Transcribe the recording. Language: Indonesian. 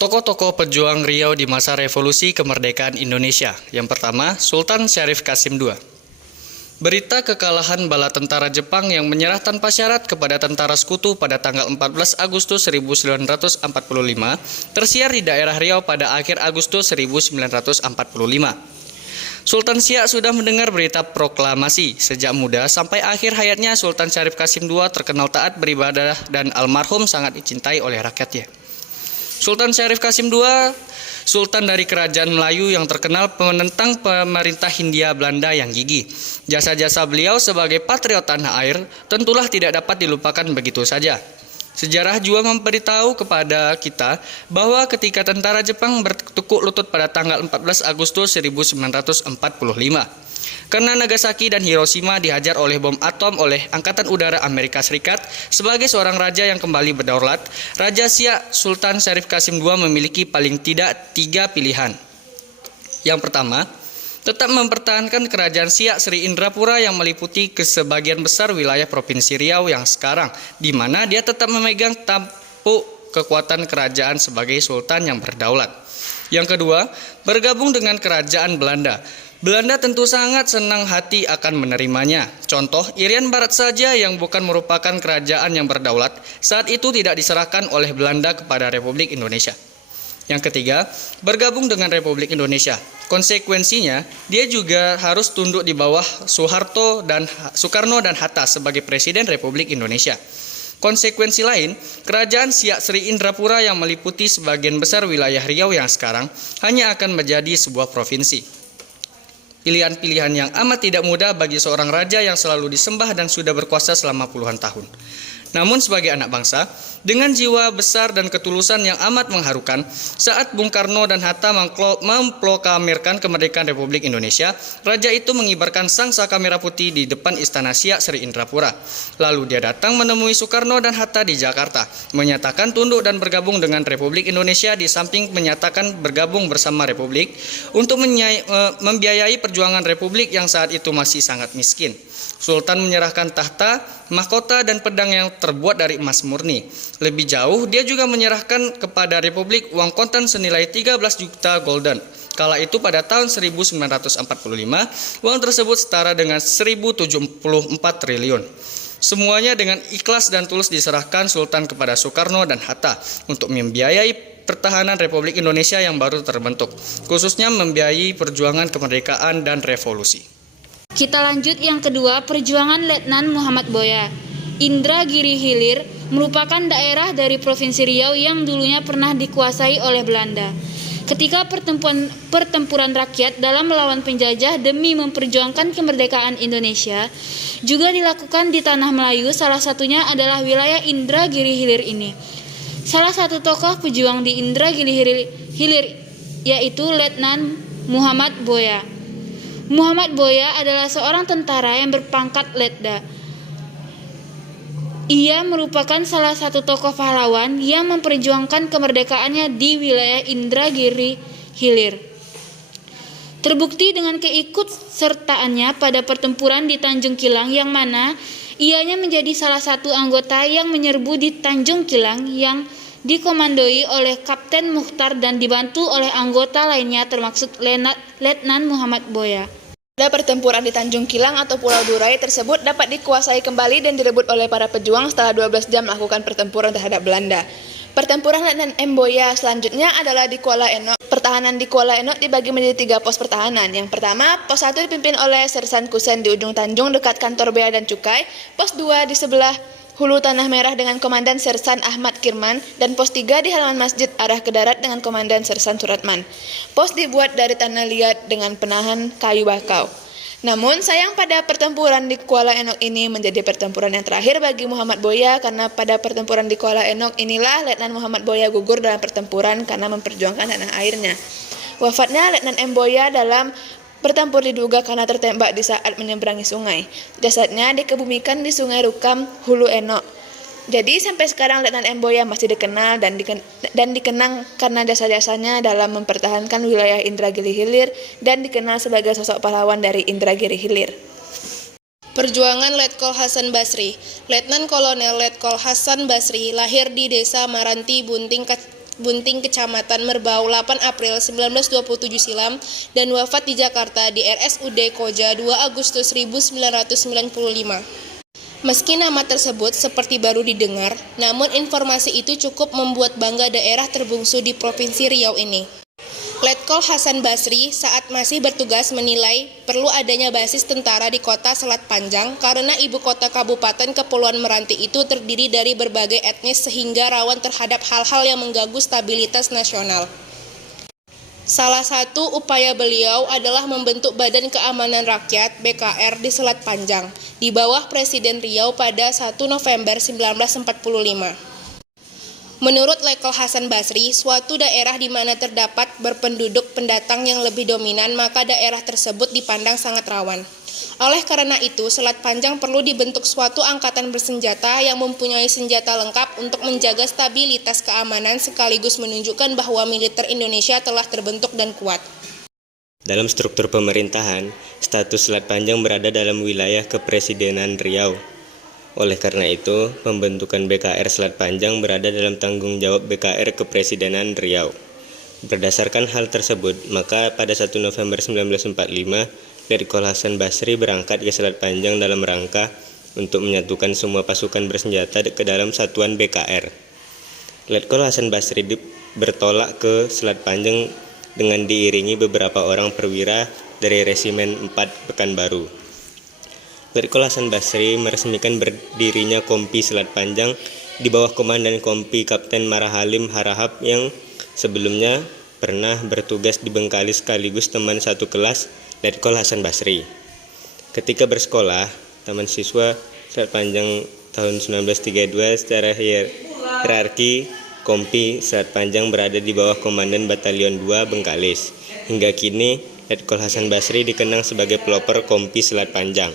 Tokoh-tokoh pejuang Riau di masa revolusi kemerdekaan Indonesia. Yang pertama, Sultan Syarif Qasim II. Berita kekalahan bala tentara Jepang yang menyerah tanpa syarat kepada tentara sekutu pada tanggal 14 Agustus 1945 tersiar di daerah Riau pada akhir Agustus 1945. Sultan Siak sudah mendengar berita proklamasi. Sejak muda sampai akhir hayatnya, Sultan Syarif Qasim II terkenal taat beribadah dan almarhum sangat dicintai oleh rakyatnya. Sultan Syarif Qasim II, Sultan dari Kerajaan Melayu yang terkenal menentang pemerintah Hindia Belanda yang gigih. Jasa-jasa beliau sebagai patriot tanah air tentulah tidak dapat dilupakan begitu saja. Sejarah juga memberitahu kepada kita bahwa ketika tentara Jepang bertekuk lutut pada tanggal 14 Agustus 1945, karena Nagasaki dan Hiroshima dihajar oleh bom atom oleh Angkatan Udara Amerika Serikat, sebagai seorang raja yang kembali berdaulat, Raja Siak Sultan Syarif Qasim II memiliki paling tidak 3 pilihan. Yang pertama, tetap mempertahankan kerajaan Siak Sri Indrapura yang meliputi sebagian besar wilayah Provinsi Riau yang sekarang, di mana dia tetap memegang tampuk kekuatan kerajaan sebagai sultan yang berdaulat. Yang kedua, bergabung dengan kerajaan Belanda. Belanda tentu sangat senang hati akan menerimanya. Contoh, Irian Barat saja yang bukan merupakan kerajaan yang berdaulat, saat itu tidak diserahkan oleh Belanda kepada Republik Indonesia. Yang ketiga, bergabung dengan Republik Indonesia. Konsekuensinya, dia juga harus tunduk di bawah Soekarno dan Hatta sebagai Presiden Republik Indonesia. Konsekuensi lain, kerajaan Siak Sri Indrapura yang meliputi sebagian besar wilayah Riau yang sekarang hanya akan menjadi sebuah provinsi. Pilihan-pilihan yang amat tidak mudah bagi seorang raja yang selalu disembah dan sudah berkuasa selama puluhan tahun. Namun sebagai anak bangsa, dengan jiwa besar dan ketulusan yang amat mengharukan, saat Bung Karno dan Hatta memproklamirkan kemerdekaan Republik Indonesia, raja itu mengibarkan sang saka merah putih di depan Istana Siak Sri Indrapura. Lalu dia datang menemui Soekarno dan Hatta di Jakarta, menyatakan tunduk dan bergabung dengan Republik Indonesia di samping menyatakan bergabung bersama Republik untuk membiayai perjuangan Republik yang saat itu masih sangat miskin. Sultan menyerahkan tahta, mahkota, dan pedang yang terbuat dari emas murni. Lebih jauh, dia juga menyerahkan kepada Republik uang kontan senilai 13 juta golden. Kala itu pada tahun 1945, uang tersebut setara dengan 1074 triliun. Semuanya dengan ikhlas dan tulus diserahkan Sultan kepada Soekarno dan Hatta untuk membiayai pertahanan Republik Indonesia yang baru terbentuk, khususnya membiayai perjuangan kemerdekaan dan revolusi. Kita lanjut yang kedua, perjuangan Letnan Muhammad Boya. Indragiri Hilir merupakan daerah dari Provinsi Riau yang dulunya pernah dikuasai oleh Belanda. Ketika pertempuran rakyat dalam melawan penjajah demi memperjuangkan kemerdekaan Indonesia juga dilakukan di tanah Melayu, salah satunya adalah wilayah Indragiri Hilir ini. Salah satu tokoh pejuang di Indragiri Hilir yaitu Letnan Muhammad Boya. Muhammad Boya adalah seorang tentara yang berpangkat letda. Ia merupakan salah satu tokoh pahlawan yang memperjuangkan kemerdekaannya di wilayah Indragiri Hilir. Terbukti dengan keikutsertaannya pada pertempuran di Tanjung Kilang yang mana ianya menjadi salah satu anggota yang menyerbu di Tanjung Kilang yang dikomandoi oleh Kapten Mukhtar dan dibantu oleh anggota lainnya termasuk Letnan Muhammad Boya. Pada pertempuran di Tanjung Kilang atau Pulau Durai tersebut dapat dikuasai kembali dan direbut oleh para pejuang setelah 12 jam melakukan pertempuran terhadap Belanda. Pertempuran Letnan M. Boya selanjutnya adalah di Kuala Enok. Pertahanan di Kuala Enok dibagi menjadi 3 pos pertahanan. Yang pertama, pos 1 dipimpin oleh Sersan Kusen di ujung Tanjung dekat kantor Bea dan Cukai. Pos 2 di sebelah Hulu Tanah Merah dengan Komandan Sersan Ahmad Kirman, dan pos 3 di halaman masjid arah ke darat dengan Komandan Sersan Suratman. Pos dibuat dari tanah liat dengan penahan kayu bakau. Namun sayang pada pertempuran di Kuala Enok ini menjadi pertempuran yang terakhir bagi Muhammad Boya, karena pada pertempuran di Kuala Enok inilah Letnan Muhammad Boya gugur dalam pertempuran karena memperjuangkan tanah airnya. Wafatnya Letnan M. Boya dalam bertempur diduga karena tertembak di saat menyeberangi sungai. Jasadnya dikebumikan di Sungai Rukam, Hulu Enok. Jadi sampai sekarang Letnan M. Boya masih dikenal dan dikenang karena jasa-jasanya dalam mempertahankan wilayah Indragiri Hilir dan dikenal sebagai sosok pahlawan dari Indragiri Hilir. Perjuangan Letkol Hasan Basri. Letnan Kolonel Letkol Hasan Basri lahir di Desa Maranti Bunting, Bunting, Kecamatan Merbau, 8 April 1927 silam, dan wafat di Jakarta di RSUD Koja 2 Agustus 1995. Meski nama tersebut seperti baru didengar, namun informasi itu cukup membuat bangga daerah terbungsu di Provinsi Riau ini. Letkol Hasan Basri saat masih bertugas menilai perlu adanya basis tentara di kota Selat Panjang karena ibu kota Kabupaten Kepulauan Meranti itu terdiri dari berbagai etnis sehingga rawan terhadap hal-hal yang mengganggu stabilitas nasional. Salah satu upaya beliau adalah membentuk Badan Keamanan Rakyat (BKR) di Selat Panjang di bawah Presiden Riau pada 1 November 1945. Menurut Letkol Hasan Basri, suatu daerah di mana terdapat berpenduduk pendatang yang lebih dominan, maka daerah tersebut dipandang sangat rawan. Oleh karena itu, Selat Panjang perlu dibentuk suatu angkatan bersenjata yang mempunyai senjata lengkap untuk menjaga stabilitas keamanan sekaligus menunjukkan bahwa militer Indonesia telah terbentuk dan kuat. Dalam struktur pemerintahan, status Selat Panjang berada dalam wilayah Kepresidenan Riau. Oleh karena itu, pembentukan BKR Selat Panjang berada dalam tanggung jawab BKR Kepresidenan Riau. Berdasarkan hal tersebut, maka pada 1 November 1945, Letkol Hasan Basri berangkat ke Selat Panjang dalam rangka untuk menyatukan semua pasukan bersenjata ke dalam satuan BKR. Letkol Hasan Basri bertolak ke Selat Panjang dengan diiringi beberapa orang perwira dari Resimen 4 Pekanbaru. Letkol Hasan Basri meresmikan berdirinya Kompi Selat Panjang di bawah komandan Kompi Kapten Marahalim Harahap yang sebelumnya pernah bertugas di Bengkalis sekaligus teman satu kelas Letkol Hasan Basri. Ketika bersekolah, Taman Siswa Selat Panjang tahun 1932 secara hierarki Kompi Selat Panjang berada di bawah Komandan Batalion 2 Bengkalis. Hingga kini, Letkol Hasan Basri dikenang sebagai pelopor Kompi Selat Panjang.